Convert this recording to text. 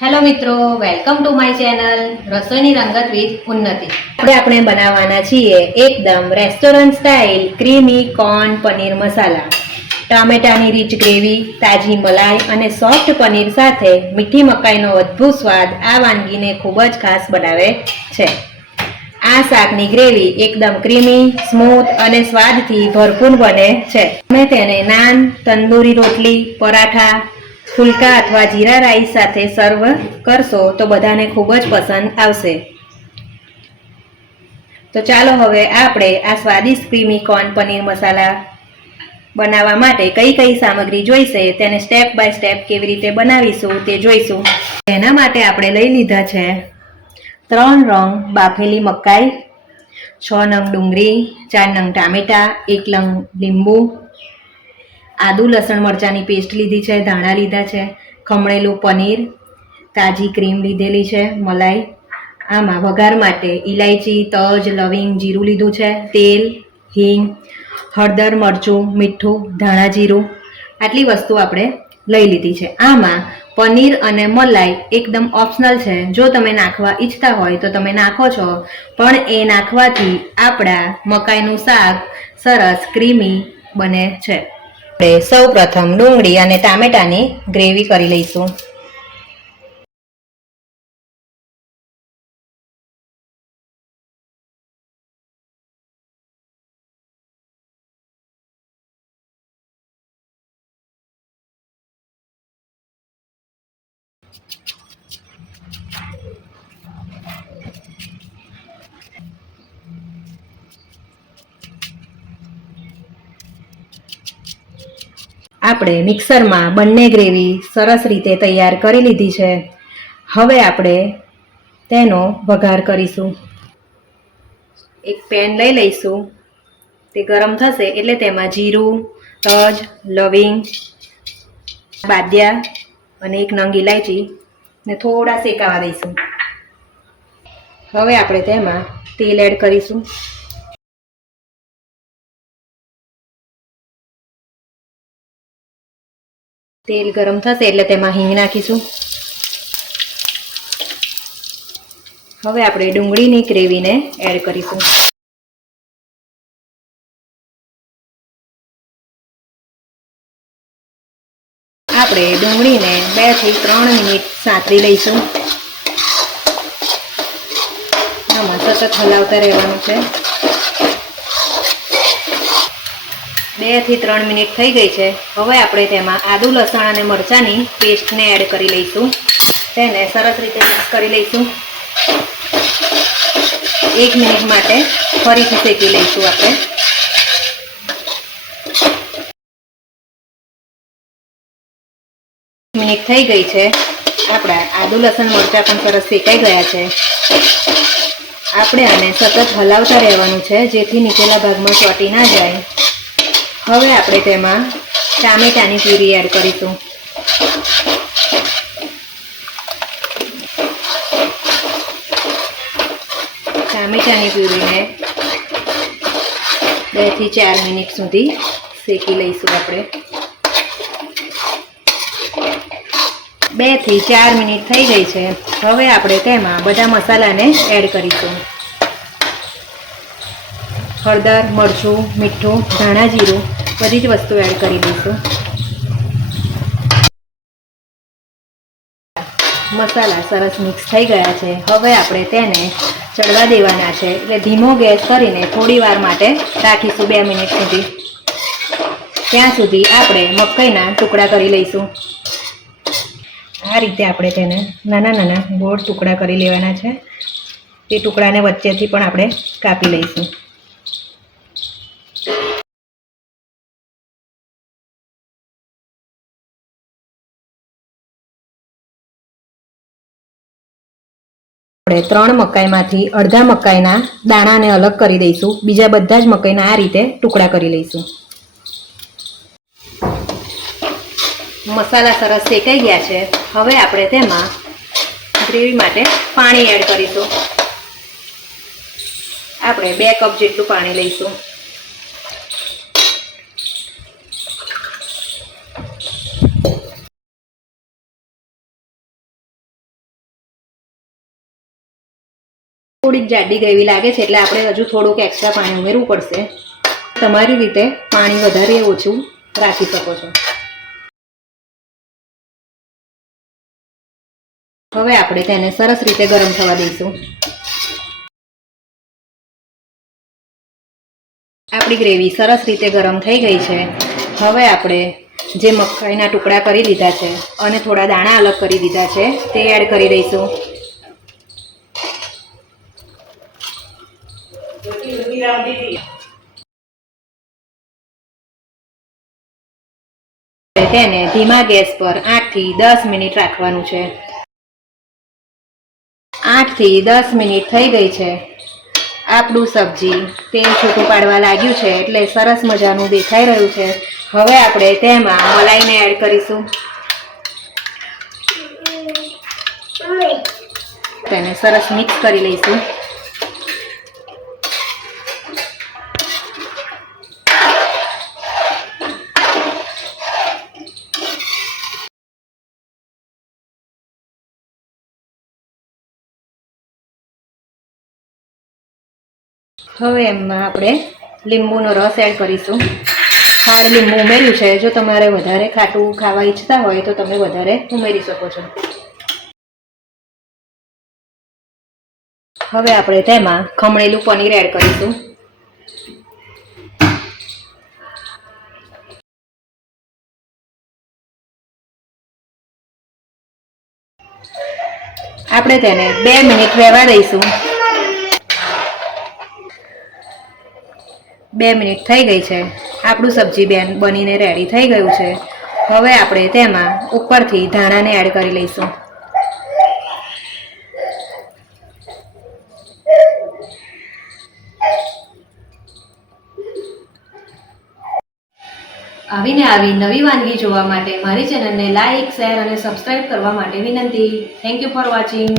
Hello મિત્રો, welcome to my channel રસોઈની રંગત with ઉન્નતિ। આપણે બનાવવાના છીએ એકદમ restaurant style creamy corn paneer masala. ટામેટાની રીચ ગ્રેવી, તાજી મલાઈ અને સોફ્ટ પનીર સાથે મીઠી મકાઈનો અદ્ભુત સ્વાદ આ વાનગીને ખૂબ જ ખાસ બનાવે છે। આ શાકની ગ્રેવી એકદમ ક્રીમી, સ્મૂથ અને સ્વાદથી ભરપૂર બને છે। તમે તેને નાન, તંદૂરી રોટલી, પરાઠા, ફુલકા અથવા જીરા રાઈસ સાથે સર્વ કરશો તો બધાને ખૂબ જ પસંદ આવશે। તો ચાલો હવે આપણે આ સ્વાદિષ્ટ ક્રીમી કોર્ન પનીર મસાલા બનાવવા માટે કઈ કઈ સામગ્રી જોઈશે તેને સ્ટેપ બાય સ્ટેપ કેવી રીતે બનાવીશું તે જોઈશું। એના માટે આપણે લઈ લીધા છે 3 નંગ બાફેલી મકાઈ, 6 નંગ ડુંગળી, 4 નંગ ટામેટા, 1 નંગ લીંબુ, આદુ લસણ મરચાંની પેસ્ટ લીધી છે, ધાણા લીધા છે, ખમણેલું પનીર, તાજી ક્રીમ લીધેલી છે, મલાઈ। આમાં વઘાર માટે ઇલાયચી, તજ, લવિંગ, જીરું લીધું છે, તેલ, હિંગ, હળદર, મરચું, મીઠું, ધાણા જીરું આટલી વસ્તુ આપણે લઈ લીધી છે। આમાં પનીર અને મલાઈ એકદમ ઓપ્શનલ છે, જો તમે નાખવા ઈચ્છતા હોય તો તમે નાખો છો, પણ એ નાખવાથી આપણા મકાઈનું શાક સરસ ક્રીમી બને છે। આપણે સૌ પ્રથમ ડુંગળી અને ટામેટાની ગ્રેવી કરી લઈશું। આપણે મિક્સરમાં બંને ગ્રેવી સરસ રીતે તૈયાર કરી લીધી છે। હવે આપણે તેનો વઘાર કરીશું। એક પેન લઈ લઈશું, તે ગરમ થશે એટલે તેમાં જીરું, તજ, લવિંગ, બાદિયા અને 1 નંગ ઇલાયચી ને થોડા શેકાવા દઈશું। હવે આપણે તેમાં તેલ એડ કરીશું। તેલ ગરમ થશે એટલે તેમાં હિંગ નાખીશું। હવે આપણે ડુંગળીની ગ્રેવીને એડ કરીશું। આપણે ડુંગળીને 2 થી 3 મિનિટ સાંતળી લઈશું। આમાં સતત હલાવતા રહેવાનું છે। 2 થી 3 મિનિટ થઈ ગઈ છે। હવે આપણે તેમાં આદુ લસણ અને મરચાંની પેસ્ટને એડ કરી લઈશું। તેને સરસ રીતે મિક્સ કરી લઈશું। 1 મિનિટ માટે ફરીથી શેકી લઈશું। આપણે મિનિટ થઈ ગઈ છે। આપણા આદુ લસણ મરચાં પણ સરસ શેકાઈ ગયા છે। આપણે આને સતત હલાવતા રહેવાનું છે, જેથી નીચેલા ભાગમાં ચોંટી ના જાય। હવે આપણે તેમાં ટામેટાની પ્યુરી એડ કરીશું। ટામેટાની પ્યુરીને 2 થી 4 મિનિટ સુધી શેકી લઈશું। આપણે 2 થી 4 મિનિટ થઈ ગઈ છે। હવે આપણે તેમાં બધા મસાલાને એડ કરીશું। હળદર, મરચું, મીઠું, ધાણા જીરું બધી જ વસ્તુ એડ કરી દઈશું। મસાલા સરસ મિક્સ થઈ ગયા છે। હવે આપણે તેને ચડવા દેવાના છે, એટલે ધીમો ગેસ કરીને થોડી વાર માટે રાખીશું, 2 મિનિટ સુધી। ત્યાં સુધી આપણે મકાઈના ટુકડા કરી લઈશું। આ રીતે આપણે તેને નાના નાના ગોળ ટુકડા કરી લેવાના છે। તે ટુકડાને વચ્ચેથી પણ આપણે કાપી લઈશું। આપણે 3 મકાઈમાંથી અડધા મકાઈના દાણાને અલગ કરી દઈશું। બીજા બધા જ મકાઈના આ રીતે ટુકડા કરી લઈશું। મસાલા સરસ શેકાઈ ગયા છે। હવે આપણે તેમાં ગ્રેવી માટે પાણી એડ કરીશું। આપણે 2 કપ જેટલું પાણી લઈશું। થોડીક જાડી ગ્રેવી લાગે છે એટલે આપણે હજુ થોડુંક એક્સ્ટ્રા પાણી ઉમેરવું પડશે. તમારી રીતે પાણી વધારે ઓછું રાખી શકો છો. હવે આપણે તેને સરસ રીતે ગરમ થવા દઈશું. આપણી ગ્રેવી સરસ રીતે ગરમ થઈ ગઈ છે. હવે આપણે જે મકાઈના ટુકડા કરી લીધા છે અને થોડા દાણા અલગ કરી દીધા છે તે એડ કરી દઈશું. તેને ધીમા ગેસ પર 8 થી 10 મિનિટ રાખવાનું છે. 8 થી 10 મિનિટ થઈ ગઈ છે. આપણું સબ્જી તેલ છૂટું પાડવા લાગ્યું છે એટલે સરસ મજાનું દેખાઈ રહ્યું છે. હવે આપણે તેમાં મલાઈને એડ કરીશું. તેને સરસ મિક્સ કરી લઈશું. હવે એમાં આપણે લીંબુનો રસ એડ કરીશું. ખાર લીંબુ ઉમેર્યું છે. જો તમારે વધારે ખાટું ખાવા ઈચ્છતા હોય તો તમે વધારે ઉમેરી શકો છો. હવે આપણે તેમાં ખમણેલું પનીર એડ કરીશું. આપણે તેને 2 મિનિટ રહેવા દઈશું. 2 મિનિટ થઈ ગઈ છે. આપણું સબ્જી બનીને રેડી થઈ ગયું છે. હવે આપણે તેમાં ઉપરથી ધાણાને એડ કરી લઈશું. આવીને આવી નવી વાનગી જોવા માટે મારી ચેનલને લાઇક, શેર અને સબસ્ક્રાઇબ કરવા માટે વિનંતી. Thank you for watching.